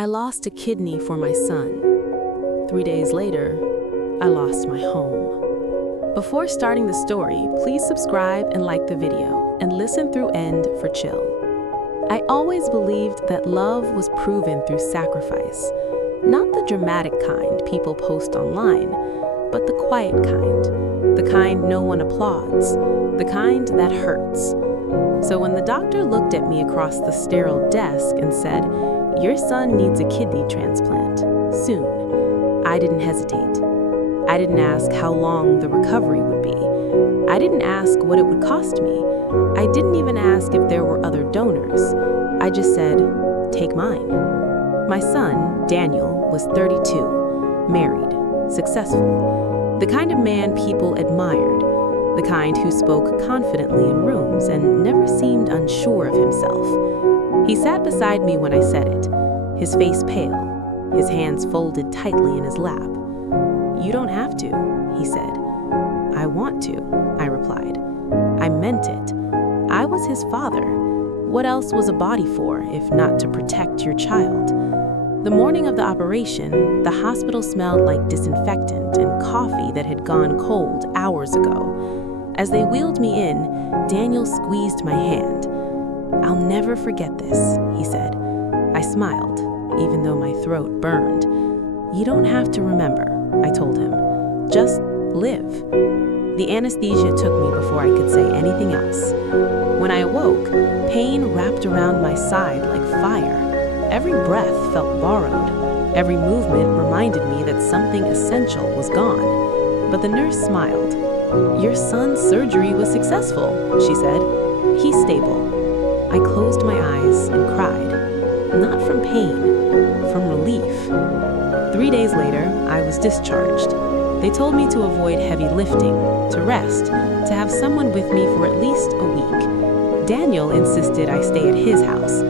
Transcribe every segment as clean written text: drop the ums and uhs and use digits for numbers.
I lost a kidney for my son. 3 days later, I lost my home. Before starting the story, please subscribe and like the video, and listen through end for chill. I always believed that love was proven through sacrifice, not the dramatic kind people post online, but the quiet kind, the kind no one applauds, the kind that hurts. So when the doctor looked at me across the sterile desk and said, "Your son needs a kidney transplant, soon," I didn't hesitate. I didn't ask how long the recovery would be. I didn't ask what it would cost me. I didn't even ask if there were other donors. I just said, "Take mine." My son, Daniel, was 32, married, successful, the kind of man people admired, the kind who spoke confidently in rooms and never seemed unsure of himself. He sat beside me when I said it, his face pale, his hands folded tightly in his lap. "You don't have to," he said. "I want to," I replied. I meant it. I was his father. What else was a body for, if not to protect your child? The morning of the operation, the hospital smelled like disinfectant and coffee that had gone cold hours ago. As they wheeled me in, Daniel squeezed my hand. "I'll never forget this," he said. I smiled, even though my throat burned. "You don't have to remember," I told him. "Just live." The anesthesia took me before I could say anything else. When I awoke, pain wrapped around my side like fire. Every breath felt borrowed. Every movement reminded me that something essential was gone. But the nurse smiled. "Your son's surgery was successful," she said. "He's stable." I closed my eyes and cried. Not from pain, from relief. 3 days later, I was discharged. They told me to avoid heavy lifting, to rest, to have someone with me for at least a week. Daniel insisted I stay at his house.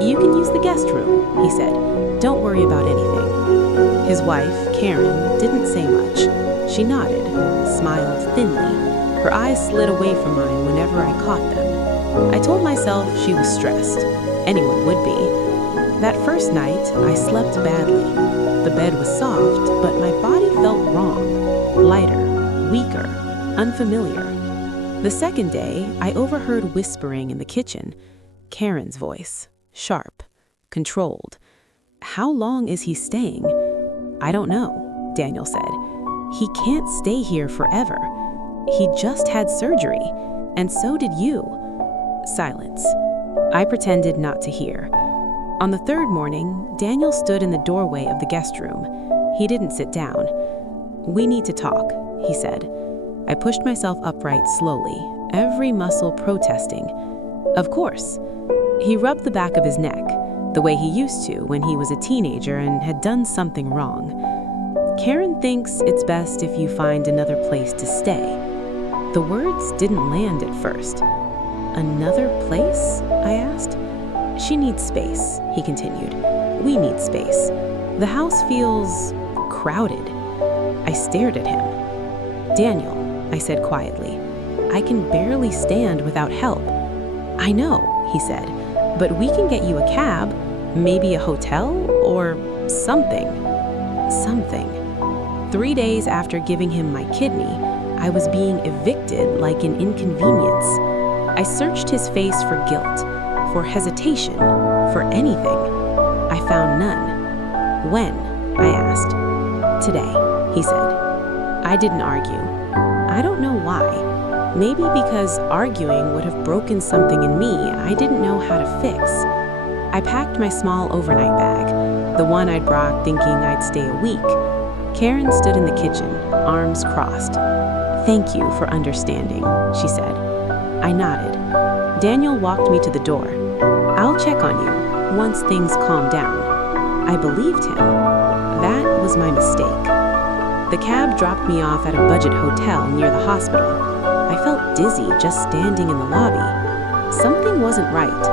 "You can use the guest room," he said. "Don't worry about anything." His wife, Karen, didn't say much. She nodded, smiled thinly. Her eyes slid away from mine whenever I caught them. I told myself she was stressed. Anyone would be. That first night, I slept badly. The bed was soft, but my body felt wrong. Lighter, weaker, unfamiliar. The second day, I overheard whispering in the kitchen. Karen's voice, sharp, controlled. "How long is he staying?" "I don't know," Daniel said. "He can't stay here forever. He just had surgery, and so did you." Silence. I pretended not to hear. On the third morning, Daniel stood in the doorway of the guest room. He didn't sit down. "We need to talk," he said. I pushed myself upright slowly, every muscle protesting. "Of course." He rubbed the back of his neck, the way he used to when he was a teenager and had done something wrong. "Karen thinks it's best if you find another place to stay." The words didn't land at first. "Another place?" I asked. "She needs space," he continued. "We need space. The house feels crowded." I stared at him. "Daniel," I said quietly, "I can barely stand without help." "I know," he said, "but we can get you a cab, maybe a hotel, or something." Something. 3 days after giving him my kidney, I was being evicted like an inconvenience. I searched his face for guilt, for hesitation, for anything. I found none. "When?" I asked. "Today," he said. I didn't argue. I don't know why. Maybe because arguing would have broken something in me I didn't know how to fix. I packed my small overnight bag, the one I'd brought thinking I'd stay a week. Karen stood in the kitchen, arms crossed. "Thank you for understanding," she said. I nodded. Daniel walked me to the door. "I'll check on you once things calm down." I believed him. That was my mistake. The cab dropped me off at a budget hotel near the hospital. I felt dizzy just standing in the lobby. Something wasn't right.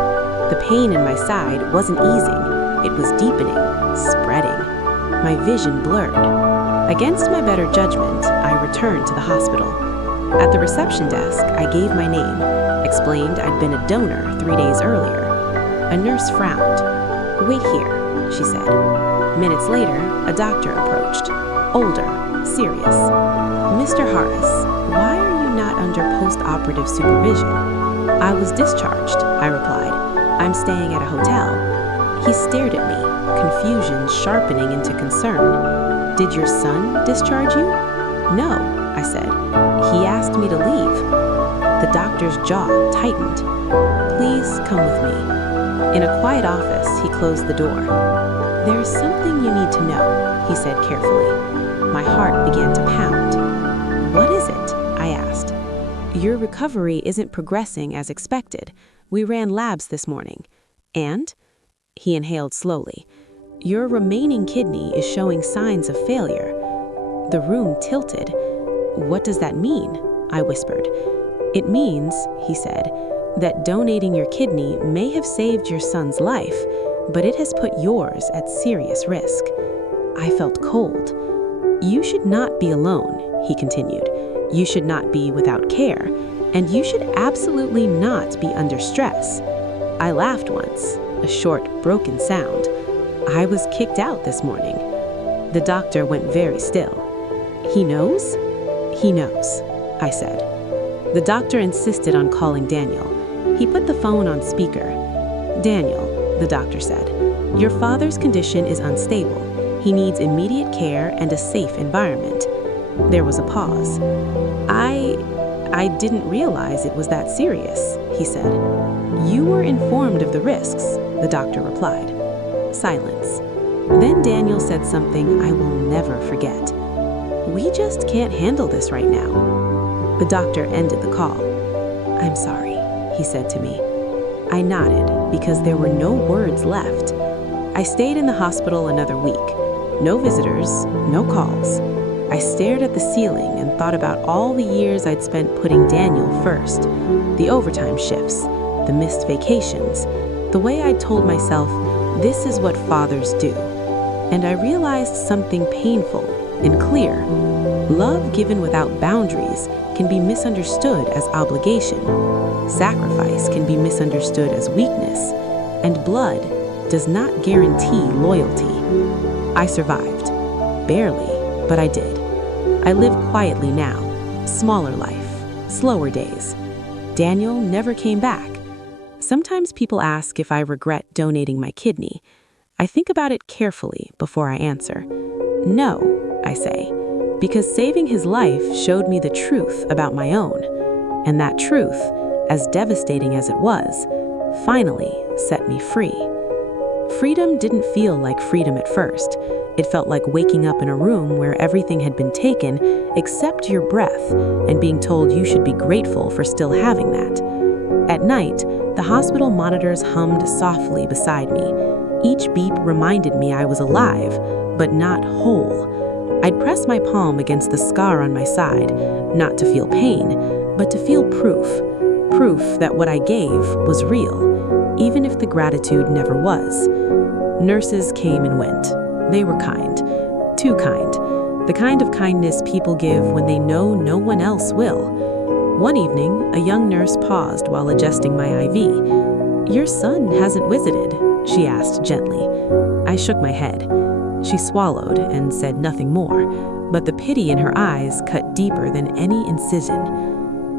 The pain in my side wasn't easing. It was deepening, spreading. My vision blurred. Against my better judgment, I returned to the hospital. At the reception desk, I gave my name, explained I'd been a donor 3 days earlier. A nurse frowned. "Wait here," she said. Minutes later, a doctor approached. Older, serious. "Mr. Harris, why are you not under post-operative supervision?" "I was discharged," I replied. "I'm staying at a hotel." He stared at me, confusion sharpening into concern. "Did your son discharge you?" "No," I said. "He asked me to leave." The doctor's jaw tightened. "Please come with me." In a quiet office, he closed the door. "There's something you need to know," he said carefully. My heart began to pound. "What is it?" I asked. "Your recovery isn't progressing as expected. We ran labs this morning." "And?" He inhaled slowly. "Your remaining kidney is showing signs of failure." The room tilted. "What does that mean?" I whispered. "It means," he said, "that donating your kidney may have saved your son's life, but it has put yours at serious risk." I felt cold. "You should not be alone," he continued. "You should not be without care, and you should absolutely not be under stress." I laughed once, a short, broken sound. "I was kicked out this morning." The doctor went very still. "He knows?" "He knows," I said. The doctor insisted on calling Daniel. He put the phone on speaker. "Daniel," the doctor said, "your father's condition is unstable. He needs immediate care and a safe environment." There was a pause. I didn't realize it was that serious," he said. "You were informed of the risks," the doctor replied. Silence. Then Daniel said something I will never forget. "We just can't handle this right now." The doctor ended the call. "I'm sorry," he said to me. I nodded because there were no words left. I stayed in the hospital another week. No visitors, no calls. I stared at the ceiling and thought about all the years I'd spent putting Daniel first. The overtime shifts, the missed vacations, the way I'd told myself, this is what fathers do. And I realized something painful and clear. Love given without boundaries can be misunderstood as obligation. Sacrifice can be misunderstood as weakness. And blood does not guarantee loyalty. I survived. Barely, but I did. I live quietly now. Smaller life, slower days. Daniel never came back. Sometimes people ask if I regret donating my kidney. I think about it carefully before I answer. No, I say, because saving his life showed me the truth about my own. And that truth, as devastating as it was, finally set me free. Freedom didn't feel like freedom at first. It felt like waking up in a room where everything had been taken except your breath and being told you should be grateful for still having that. At night, the hospital monitors hummed softly beside me. Each beep reminded me I was alive, but not whole. I'd press my palm against the scar on my side, not to feel pain, but to feel proof. Proof that what I gave was real, even if the gratitude never was. Nurses came and went. They were kind, too kind, the kind of kindness people give when they know no one else will. One evening, a young nurse paused while adjusting my IV. "Your son hasn't visited," she asked gently. I shook my head. She swallowed and said nothing more, but the pity in her eyes cut deeper than any incision.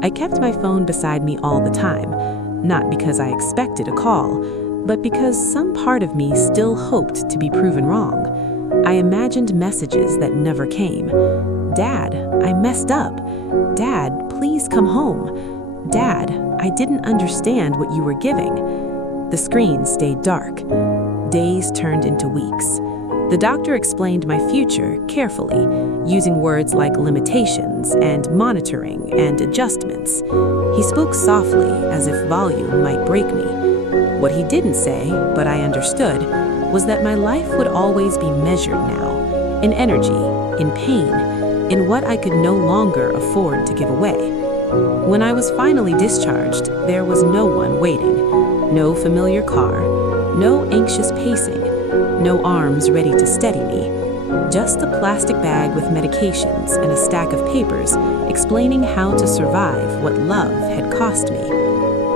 I kept my phone beside me all the time, not because I expected a call, but because some part of me still hoped to be proven wrong. I imagined messages that never came. "Dad, I messed up. Dad, please come home. Dad, I didn't understand what you were giving." The screen stayed dark. Days turned into weeks. The doctor explained my future carefully, using words like limitations and monitoring and adjustments. He spoke softly, as if volume might break me. What he didn't say, but I understood, was that my life would always be measured now, in energy, in pain, in what I could no longer afford to give away. When I was finally discharged, there was no one waiting, no familiar car, no anxious pacing, no arms ready to steady me, just a plastic bag with medications and a stack of papers explaining how to survive what love had cost me.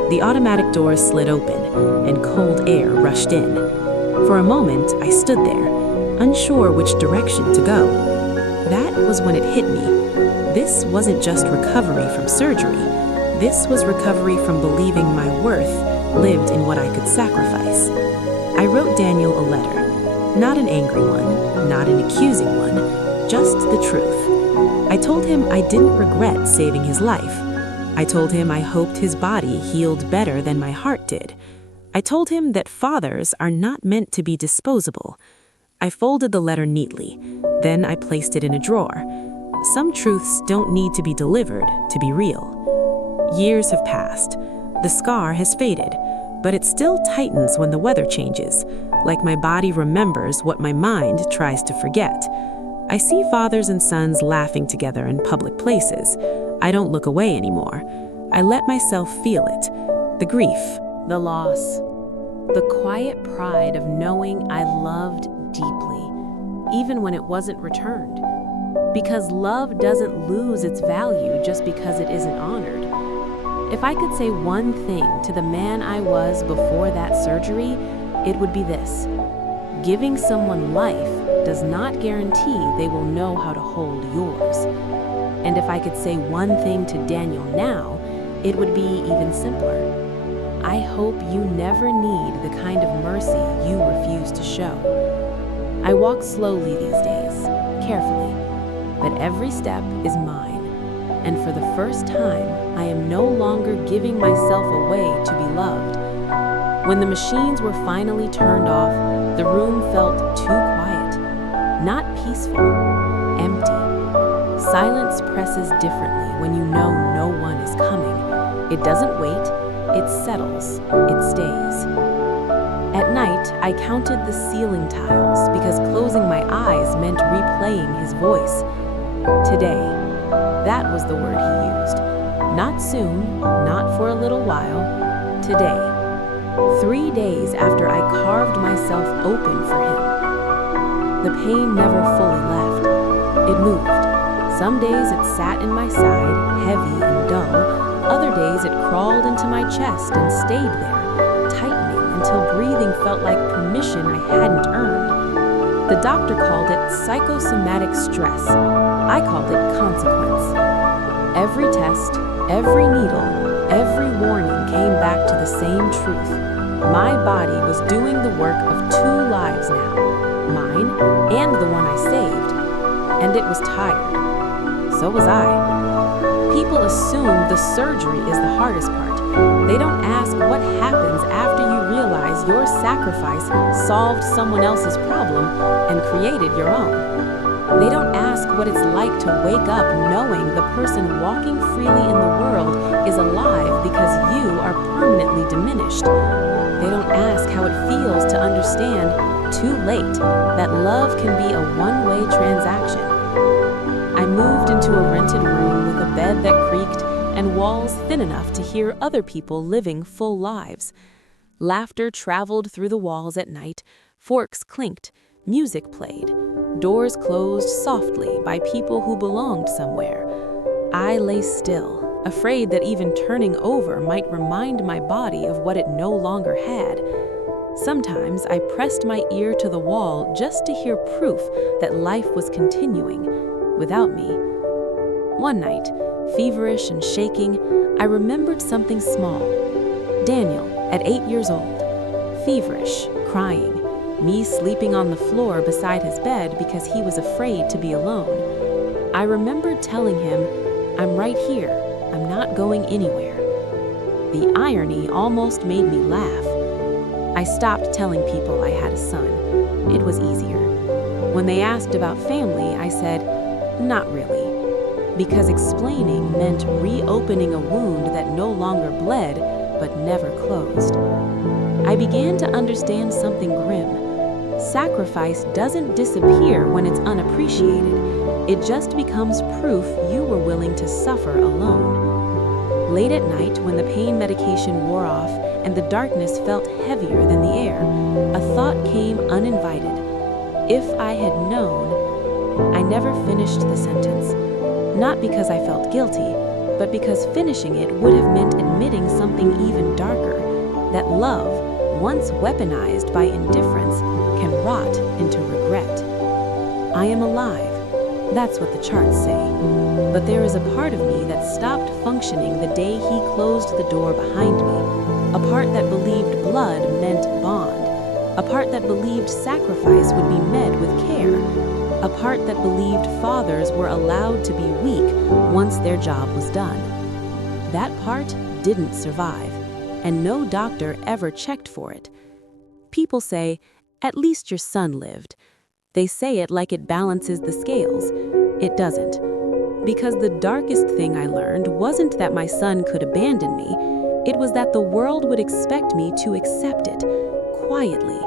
The automatic doors slid open, and cold air rushed in. For a moment, I stood there, unsure which direction to go. That was when it hit me. This wasn't just recovery from surgery. This was recovery from believing my worth lived in what I could sacrifice. I wrote Daniel a letter, not an angry one, not an accusing one, just the truth. I told him I didn't regret saving his life. I told him I hoped his body healed better than my heart did. I told him that fathers are not meant to be disposable. I folded the letter neatly. Then I placed it in a drawer. Some truths don't need to be delivered to be real. Years have passed. The scar has faded, but it still tightens when the weather changes, like my body remembers what my mind tries to forget. I see fathers and sons laughing together in public places. I don't look away anymore. I let myself feel it. The grief, the loss, the quiet pride of knowing I loved deeply, even when it wasn't returned. Because love doesn't lose its value just because it isn't honored. If I could say one thing to the man I was before that surgery, it would be this: giving someone life does not guarantee they will know how to hold yours. And if I could say one thing to Daniel now, it would be even simpler. I hope you never need the kind of mercy you refuse to show. I walk slowly these days, carefully, but every step is mine. And for the first time, I am no longer giving myself away to be loved. When the machines were finally turned off, the room felt too quiet. Not peaceful, empty. Silence presses differently when you know no one is coming. It doesn't wait, it settles, it stays. At night, I counted the ceiling tiles because closing my eyes meant replaying his voice. Today, that was the word he used. Not soon, not for a little while, today. 3 days after I carved myself open for him. The pain never fully left. It moved. Some days it sat in my side, heavy and dull. Other days it crawled into my chest and stayed there, tightening until breathing felt like permission I hadn't earned. The doctor called it psychosomatic stress. I called it consequence. Every test, every needle, every warning came back to the same truth. My body was doing the work of 2 lives now, mine and the one I saved, and it was tired. So was I. People assume the surgery is the hardest part. They don't ask what happens after you realize your sacrifice solved someone else's problem and created your own. They don't ask what it's like to wake up knowing the person walking freely in the world is alive because you are permanently diminished. They don't ask how it feels to understand, too late, that love can be a one-way transaction. I moved into a rented room with a bed that creaked and walls thin enough to hear other people living full lives. Laughter traveled through the walls at night, forks clinked, music played, doors closed softly by people who belonged somewhere. I lay still, afraid that even turning over might remind my body of what it no longer had. Sometimes I pressed my ear to the wall just to hear proof that life was continuing without me. One night, feverish and shaking, I remembered something small. Daniel, at 8 years old, feverish, crying, me sleeping on the floor beside his bed because he was afraid to be alone. I remembered telling him, "I'm right here, I'm not going anywhere." The irony almost made me laugh. I stopped telling people I had a son. It was easier. When they asked about family, I said, "Not really," because explaining meant reopening a wound that no longer bled but never closed. I began to understand something grim. Sacrifice doesn't disappear when it's unappreciated. It just becomes proof you were willing to suffer alone. Late at night, when the pain medication wore off and the darkness felt heavier than the air, a thought came uninvited. If I had known. I never finished the sentence. Not because I felt guilty, but because finishing it would have meant admitting something even darker, that love, once weaponized by indifference, can rot into regret. I am alive. That's what the charts say. But there is a part of me that stopped functioning the day he closed the door behind me. A part that believed blood meant bond. A part that believed sacrifice would be met with care. A part that believed fathers were allowed to be weak once their job was done. That part didn't survive, and no doctor ever checked for it. People say, "At least your son lived." They say it like it balances the scales. It doesn't. Because the darkest thing I learned wasn't that my son could abandon me. It was that the world would expect me to accept it, quietly,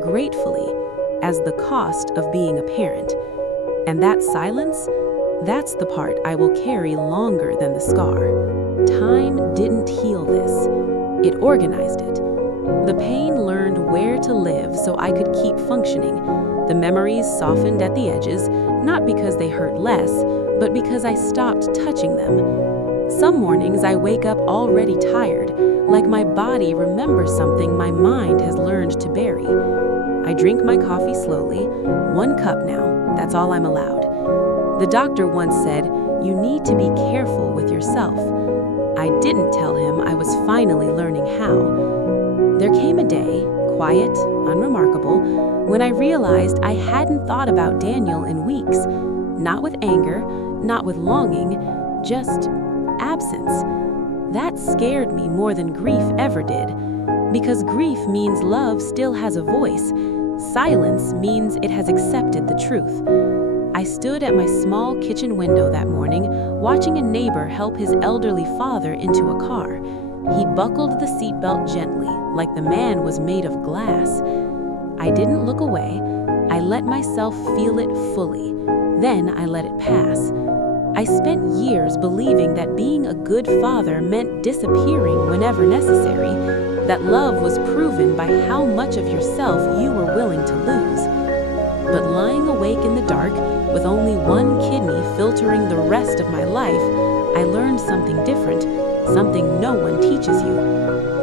gratefully, as the cost of being a parent. And that silence, that's the part I will carry longer than the scar. Time didn't heal this. It organized it. The pain learned where to live so I could keep functioning. The memories softened at the edges, not because they hurt less, but because I stopped touching them. Some mornings I wake up already tired, like my body remembers something my mind has learned to bury. I drink my coffee slowly, 1 cup now, that's all I'm allowed. The doctor once said, "You need to be careful with yourself." I didn't tell him I was finally learning how. There came a day, quiet, unremarkable, when I realized I hadn't thought about Daniel in weeks. Not with anger, not with longing, just absence. That scared me more than grief ever did. Because grief means love still has a voice. Silence means it has accepted the truth. I stood at my small kitchen window that morning, watching a neighbor help his elderly father into a car. He buckled the seatbelt gently, like the man was made of glass. I didn't look away. I let myself feel it fully. Then I let it pass. I spent years believing that being a good father meant disappearing whenever necessary, that love was proven by how much of yourself you were willing to lose. But lying awake in the dark, with only one kidney filtering the rest of my life, I learned something different, something no one teaches you.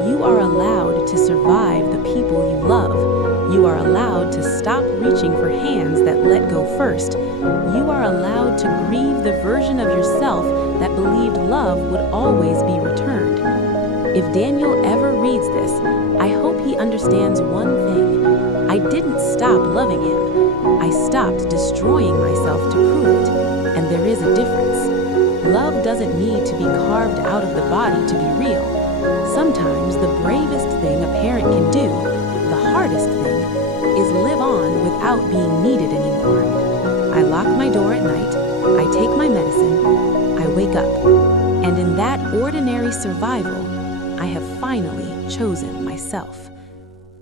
You are allowed to survive the people you love. You are allowed to stop reaching for hands that let go first. You are allowed to grieve the version of yourself that believed love would always be returned. If Daniel ever reads this, I hope he understands one thing. I didn't stop loving him. I stopped destroying myself to prove it. And there is a difference. Love doesn't need to be carved out of the body to be real. Sometimes the bravest thing a parent can do, the hardest thing, is live on without being needed anymore. I lock my door at night, I take my medicine, I wake up, and in that ordinary survival, I have finally chosen myself.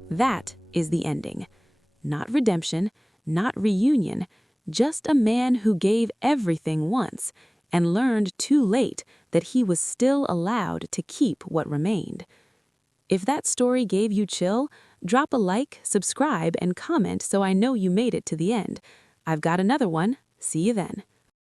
That is the ending. Not redemption, not reunion, just a man who gave everything once and learned too late that he was still allowed to keep what remained. If that story gave you chill, drop a like, subscribe, and comment so I know you made it to the end. I've got another one. See you then.